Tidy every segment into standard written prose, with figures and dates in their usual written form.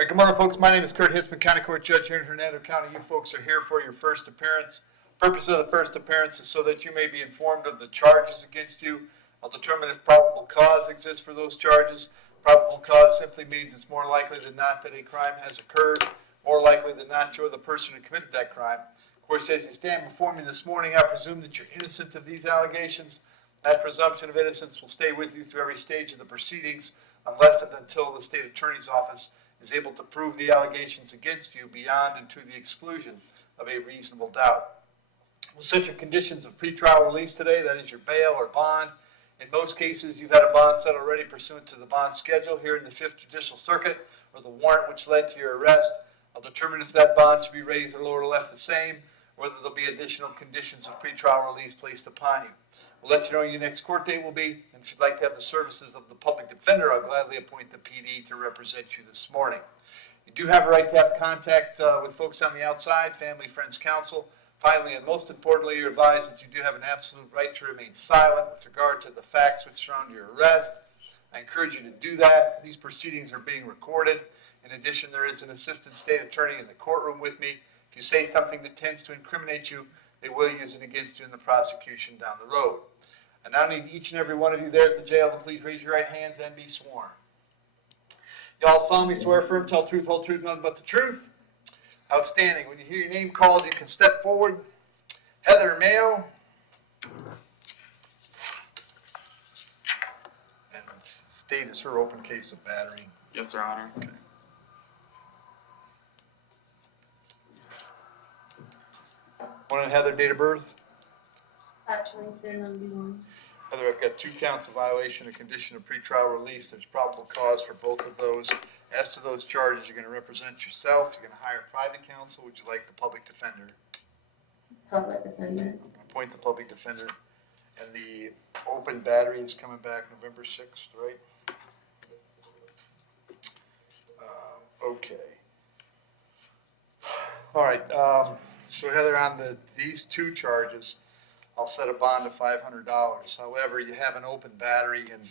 Right, good morning, folks. My name is Kurt Hitzemann, County Court Judge here in Hernando County. You folks are here for your first appearance. Purpose of the first appearance is so that you may be informed of the charges against you. I'll determine if probable cause exists for those charges. Probable cause simply means it's more likely than not that a crime has occurred, more likely than not you're the person who committed that crime. Of course, as you stand before me this morning, I presume that you're innocent of these allegations. That presumption of innocence will stay with you through every stage of the proceedings unless and until the state attorney's office is able to prove the allegations against you beyond and to the exclusion of a reasonable doubt. We'll set your conditions of pretrial release today, that is your bail or bond. In most cases, you've had a bond set already pursuant to the bond schedule here in the 5th Judicial Circuit, or the warrant which led to your arrest. I'll determine if that bond should be raised or lowered or left the same, or whether there'll be additional conditions of pretrial release placed upon you. We'll let you know when your next court date will be, and if you'd like to have the services of the public defender, I'll gladly appoint the PD to represent you this morning. You do have a right to have contact with folks on the outside, family, friends, counsel. Finally, and most importantly, you're advised that you do have an absolute right to remain silent with regard to the facts which surround your arrest. I encourage you to do that. These proceedings are being recorded. In addition, there is an assistant state attorney in the courtroom with me. If you say something that tends to incriminate you, they will use it against you in the prosecution down the road. I now need each and every one of you there at the jail to please raise your right hands and be sworn. You all solemnly swear affirm, tell truth, whole truth, nothing but the truth. Outstanding. When you hear your name called, you can step forward. Heather Mayo. And state is her open case of battery. Yes, Your Honor. Okay. Morning, Heather, date of birth? 5/22/91. Heather, I've got 2 counts of violation of condition of pretrial release. There's probable cause for both of those. As to those charges, you're going to represent yourself. You're going to hire private counsel. Would you like the public defender? Public defender. Appoint the public defender. And the open battery is coming back November 6th, right? Okay. All right. So Heather, on these 2 charges, I'll set a bond of $500. However, you have an open battery, and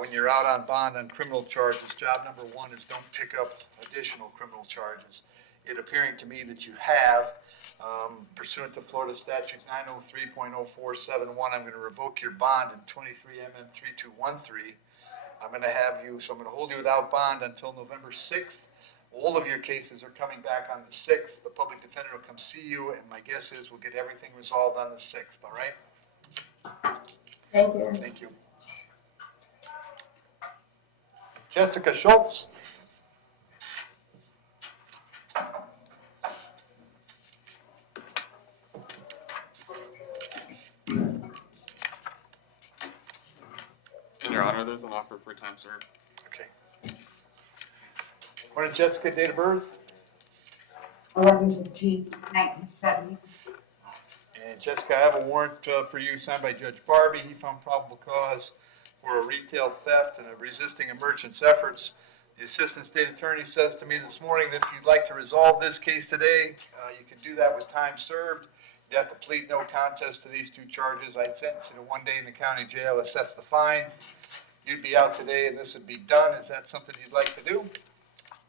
when you're out on bond on criminal charges, job number 1 is don't pick up additional criminal charges. It appearing to me that you have, pursuant to Florida statutes 903.0471, I'm going to revoke your bond in 23 MM 3213. I'm going to have you, so I'm going to hold you without bond until November 6th. All of your cases are coming back on the 6th. The public defender will come see you, and my guess is we'll get everything resolved on the 6th, all right? Thank you. Thank you. Jessica Schultz. In Your Honor, there's an offer for time served. Okay. Morning, Jessica, date of birth? 11/15/1970. And Jessica, I have a warrant for you signed by Judge Barbie. He found probable cause for a retail theft and a resisting a merchant's efforts. The assistant state attorney says to me this morning that if you'd like to resolve this case today, you can do that with time served. You'd have to plead no contest to these 2 charges. I'd sentence you to 1 day in the county jail, assess the fines. You'd be out today and this would be done. Is that something you'd like to do?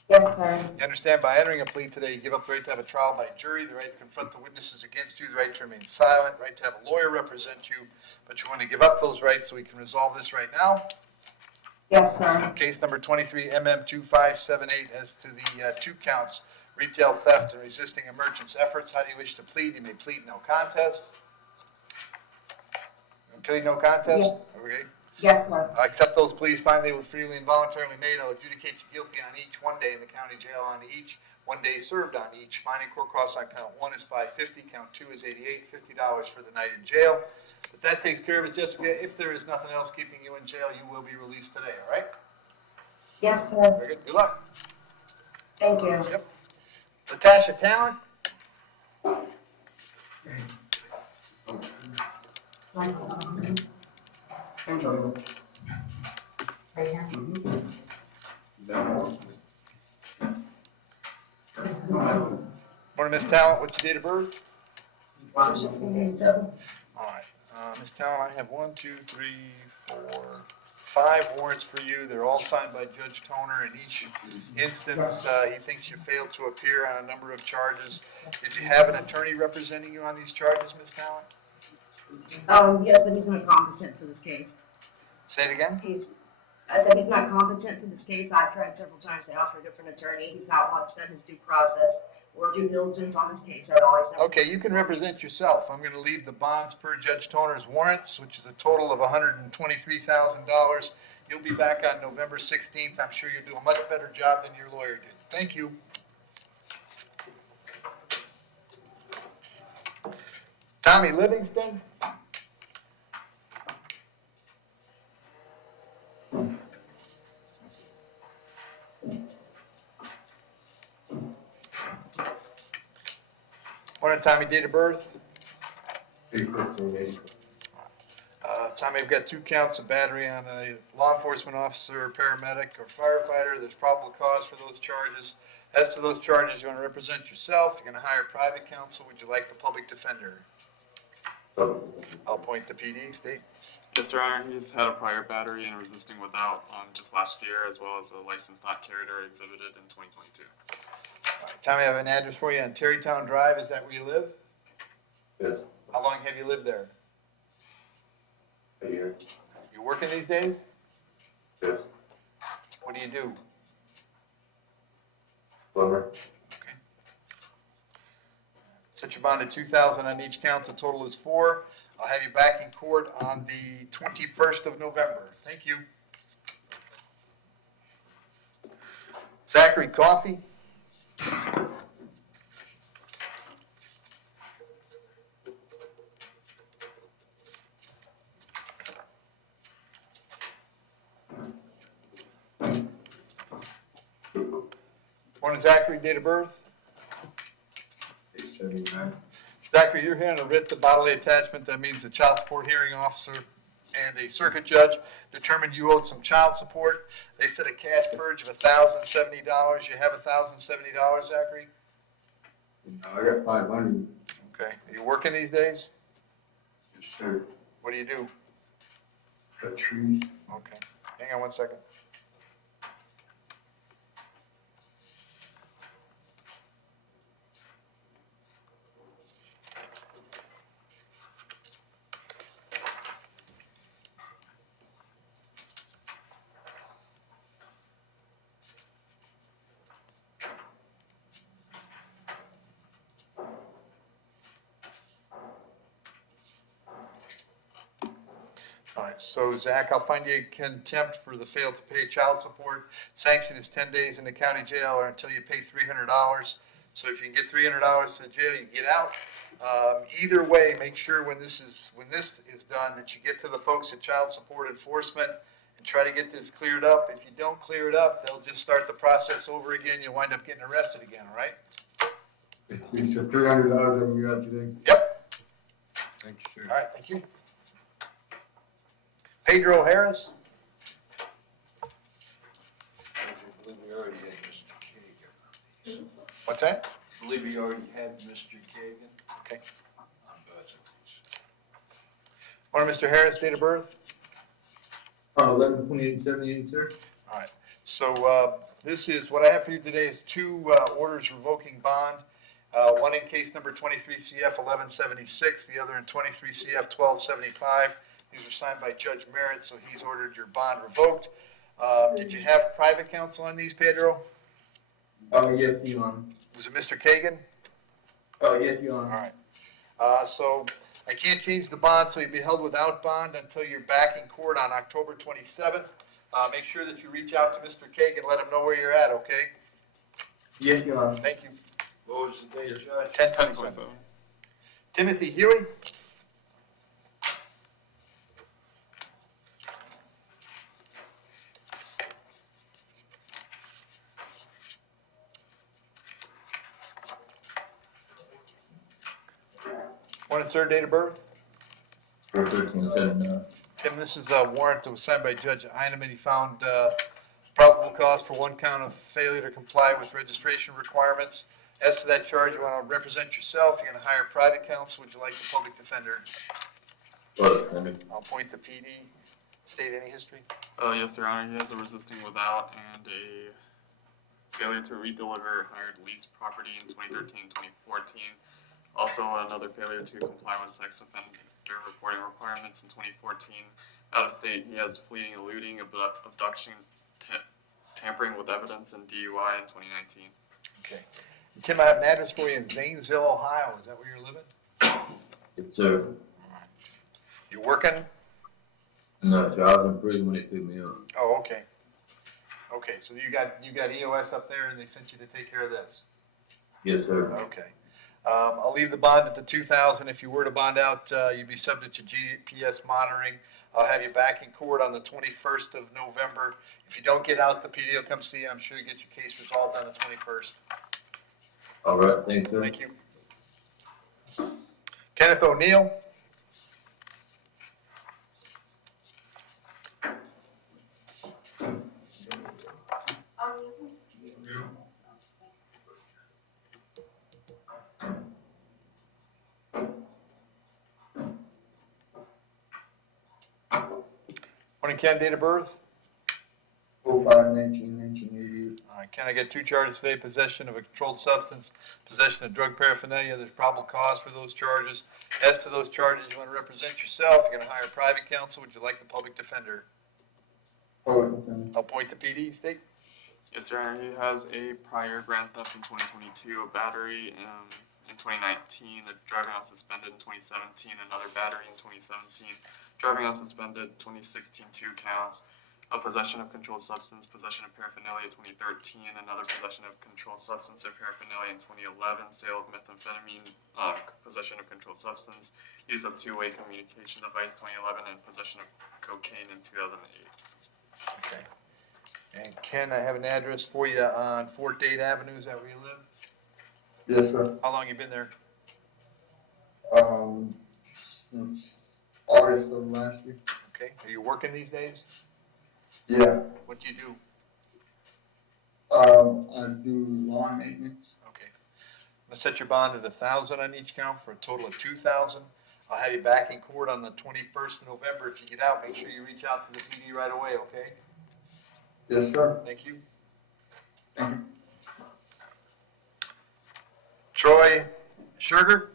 Yes, sir. You understand by entering a plea today, you give up the right to have a trial by jury, the right to confront the witnesses against you, the right to remain silent, right to have a lawyer represent you, but you want to give up those rights so we can resolve this right now. Yes, sir. Case number 23 MM 2578 as to the 2 counts, retail theft and resisting a merchant's efforts. How do you wish to plead? You may plead no contest. Plead no contest? Yes. Okay. Yes, sir. I accept those pleas, find they were freely and voluntarily made. I'll adjudicate you guilty on each, 1 day in the county jail on each, 1 day served on each. Finding court costs on count 1 is $550, count 2 is $88, $50 for the night in jail. But that takes care of it, Jessica. If there is nothing else keeping you in jail, you will be released today, all right? Yes, sir. Very good. Good luck. Thank you. Yep. Natasha Talent. Morning, Miss Talent. What's your date of birth? 2/16/87. All right. Miss Talent, I have 1, 2, 3, 4, 5 warrants for you. They're all signed by Judge Toner. In each instance, he thinks you failed to appear on a number of charges. Did you have an attorney representing you on these charges, Ms. Talent? Yes, but he's not competent for this case. Say it again? I said he's not competent for this case. I've tried several times to ask for a different attorney. He's not once done his due process or due diligence on this case at all. Okay, you can represent yourself. I'm going to leave the bonds per Judge Toner's warrants, which is a total of $123,000. You'll be back on November 16th. I'm sure you'll do a much better job than your lawyer did. Thank you. Tommy Livingston? Morning, Tommy. Date of birth? Tommy, I've got 2 counts of battery on a law enforcement officer, paramedic, or firefighter. There's probable cause for those charges. As to those charges, you want to represent yourself. You're going to hire private counsel. Would you like the public defender? I'll point the PD. State. Yes, Your Honor, he's had a prior battery and resisting without just last year, as well as a license not carried or exhibited in 2022. All right, Tommy, I have an address for you on Terrytown Drive. Is that where you live? Yes. How long have you lived there? A year. You working these days? Yes. What do you do? Plumber. Okay. Set your bond at $2,000 on each count. The total is 4. I'll have you back in court on the 21st of November. Thank you. Zachary Coffey. Morning, Zachary. Date of birth? 879. Zachary, you're here on a writ of bodily attachment. That means a child support hearing officer and a circuit judge determined you owed some child support. They set a cash purge of $1,070. You have $1,070, Zachary? No, I got 500. Okay. Are you working these days? Yes, sir. What do you do? Cut trees. Okay. Hang on one second. All right, so Zach, I'll find you contempt for the fail to pay child support. Sanction is 10 days in the county jail or until you pay $300. So if you can get $300 to the jail, you get out. Either way, make sure when this is done that you get to the folks at Child Support Enforcement and try to get this cleared up. If you don't clear it up, they'll just start the process over again. You'll wind up getting arrested again, all right? You said $300 over you got today? Yep. Thank you, sir. All right, thank you. Pedro Harris. I believe we already had Mr. Kagan. What's that? I believe we already had Mr. Kagan. Okay. On bicycles. Morning, Mr. Harris, date of birth? 11/28/78, sir. All right. So this is, what I have for you today is 2 orders revoking bond. One in case number 23 CF 1176, the other in 23 CF 1275. These are signed by Judge Merritt, so he's ordered your bond revoked. Did you have private counsel on these, Pedro? Yes, Your Honor. Was it Mr. Kagan? Yes, Your All Honor. right. So I can't change the bond, so you'll be held without bond until you're back in court on October 27th. Make sure that you reach out to Mr. Kagan, let him know where you're at, okay? Yes, Your Honor. Thank you. What was the date, Judge? 10/27. Timothy Huey? Morning, sir. Date of birth? 13/7. Tim, this is a warrant that was signed by Judge Heineman. He found probable cause for 1 count of failure to comply with registration requirements. As to that charge, you want to represent yourself. You're going to hire private counsel. Would you like the public defender? Well, I mean, I'll point the PD. State any history? Yes, Your Honor, he has a resisting without and a failure to redeliver hired lease property in 2013, 2014. Also, another failure to comply with sex offender reporting requirements in 2014. Out of state, he has fleeing, eluding, abduction, tampering with evidence, and DUI in 2019. Okay. Tim, I have an address for you in Zanesville, Ohio. Is that where you're living? Yes, sir. You working? No, sir, I was in prison when they picked me up. Oh, okay. Okay, so you got EOS up there and they sent you to take care of this? Yes, sir. Okay. I'll leave the bond at the 2,000. If you were to bond out, you'd be subject to GPS monitoring. I'll have you back in court on the 21st of November. If you don't get out, the PD will come see you. I'm sure you get your case resolved on the 21st. All right, thanks, sir. Thank you. Kenneth O'Neill. Morning, Ken. Date of birth? 05/19/1988. All right, Ken, I get 2 charges today: possession of a controlled substance, possession of drug paraphernalia. There's probable cause for those charges. As to those charges, you want to represent yourself. You're going to hire private counsel. Would you like the public defender? I'll point the PD, state. Yes, Your Honor, he has a prior grand theft in 2022, a battery in 2019, a driving while suspended in 2017, another battery in 2017, driving while suspended 2016, 2 counts, a possession of controlled substance, possession of paraphernalia 2013, another possession of controlled substance and paraphernalia in 2011, sale of methamphetamine, possession of controlled substance, use of two-way communication device 2011, and possession of cocaine in 2008. Okay. And Ken, I have an address for you on Fort Dade Avenue. Is that where you live? Yes, sir. How long you been there? Since August of last year. Okay. Are you working these days? Yeah. What do you do? I do lawn maintenance. Okay. I'm gonna set your bond at 1,000 on each count for a total of 2,000. I'll have you back in court on the 21st of November. If you get out, make sure you reach out to the PD right away, okay? Yes, sir. Thank you. Thank you. Troy Sugar?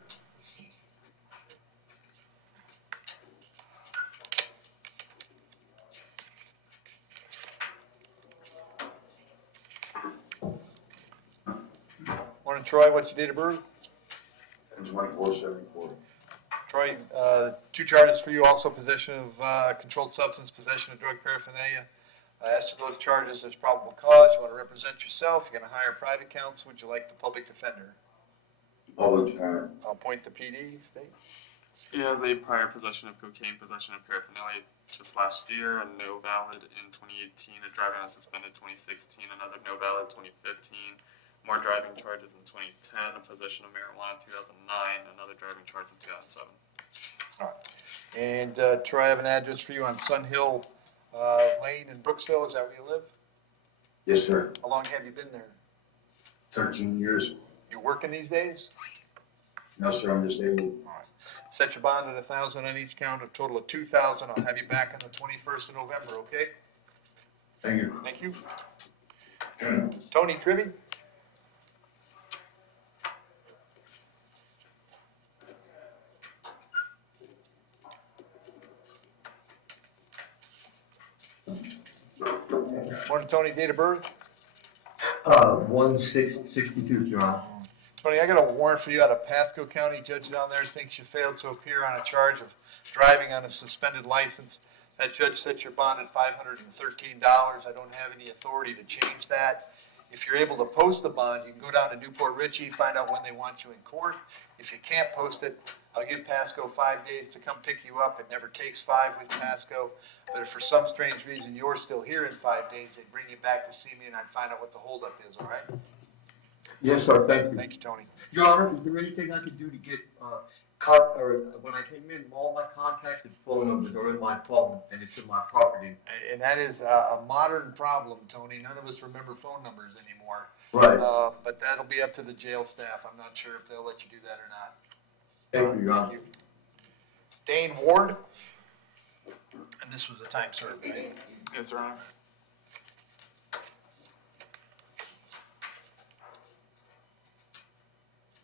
Morning, Troy. What's your date of birth? 24/74. Troy, 2 charges for you, also possession of controlled substance, possession of drug paraphernalia. As to those charges, there's probable cause. You want to represent yourself. You're going to hire private counsel. Would you like the public defender? Public defender. I'll point the PD, state. He has a prior possession of cocaine, possession of paraphernalia just last year, a no valid in 2018, a driving while suspended 2016, another no valid 2015, more driving charges in 2010, a possession of marijuana in 2009, another driving charge in 2007. All right. And Troy, I have an address for you on Sun Hill Lane in Brooksville. Is that where you live? Yes, sir. How long have you been there? 13 years. You working these days? No, sir, I'm disabled. All right. Set your bond at 1,000 on each count, a total of 2,000. I'll have you back on the 21st of November, okay? Thank you. Thank you. Tony Tribby? Morning, Tony. Date of birth? 1/6/62, Your Honor. Tony, I got a warrant for you out of Pasco County. Judge down there thinks you failed to appear on a charge of driving on a suspended license. That judge set your bond at $513. I don't have any authority to change that. If you're able to post the bond, you can go down to Newport Richie, find out when they want you in court. If you can't post it, I'll give Pasco 5 days to come pick you up. It never takes 5 with Pasco. But if for some strange reason you're still here in 5 days, they'd bring you back to see me and I'd find out what the holdup is, all right? Yes, sir. Thank you. Thank you, Tony. Your Honor, is there anything I could do to get, when I came in, all my contacts and phone numbers are in my phone, and it's in my property. And that is a modern problem, Tony. None of us remember phone numbers anymore. Right. But that'll be up to the jail staff. I'm not sure if they'll let you do that or not. Thank you, Your Honor. Dane Ward? And this was a time served, right? Yes, Your Honor.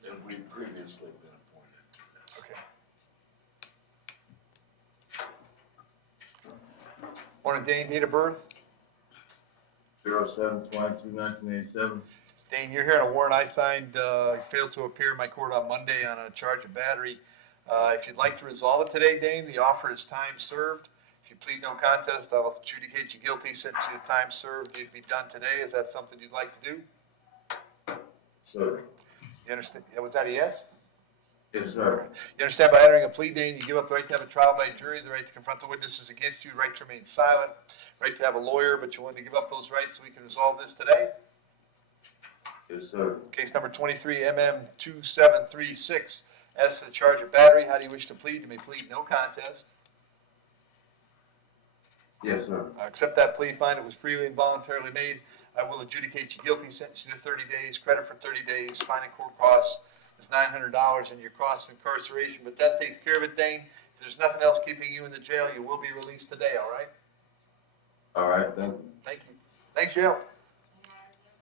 Have we previously been appointed? Okay. Morning, Dane, date of birth? 07/22/1987. Dane, you're here on a warrant I signed, you failed to appear in my court on Monday on a charge of battery. If you'd like to resolve it today, Dane, the offer is time served. If you plead no contest, I'll adjudicate you guilty, sentence you to time served. You'd be done today. Is that something you'd like to do? Sir. You understand? Was that a yes? Yes, sir. You understand by entering a plea, Dane, you give up the right to have a trial by jury, the right to confront the witnesses against you, the right to remain silent, right to have a lawyer, but you're willing to give up those rights so we can resolve this today? Yes, sir. Case number 23MM2736, as to the charge of battery, how do you wish to plead? You may plead no contest. Yes, sir. Accept that plea, find it was freely and voluntarily made. I will adjudicate you guilty, sentence you to 30 days, credit for 30 days, fine and court costs is $900 and your cost of incarceration, but that takes care of it, Dane. If there's nothing else keeping you in the jail, you will be released today, all right? All right, thank you. Thank you. Thanks, jail.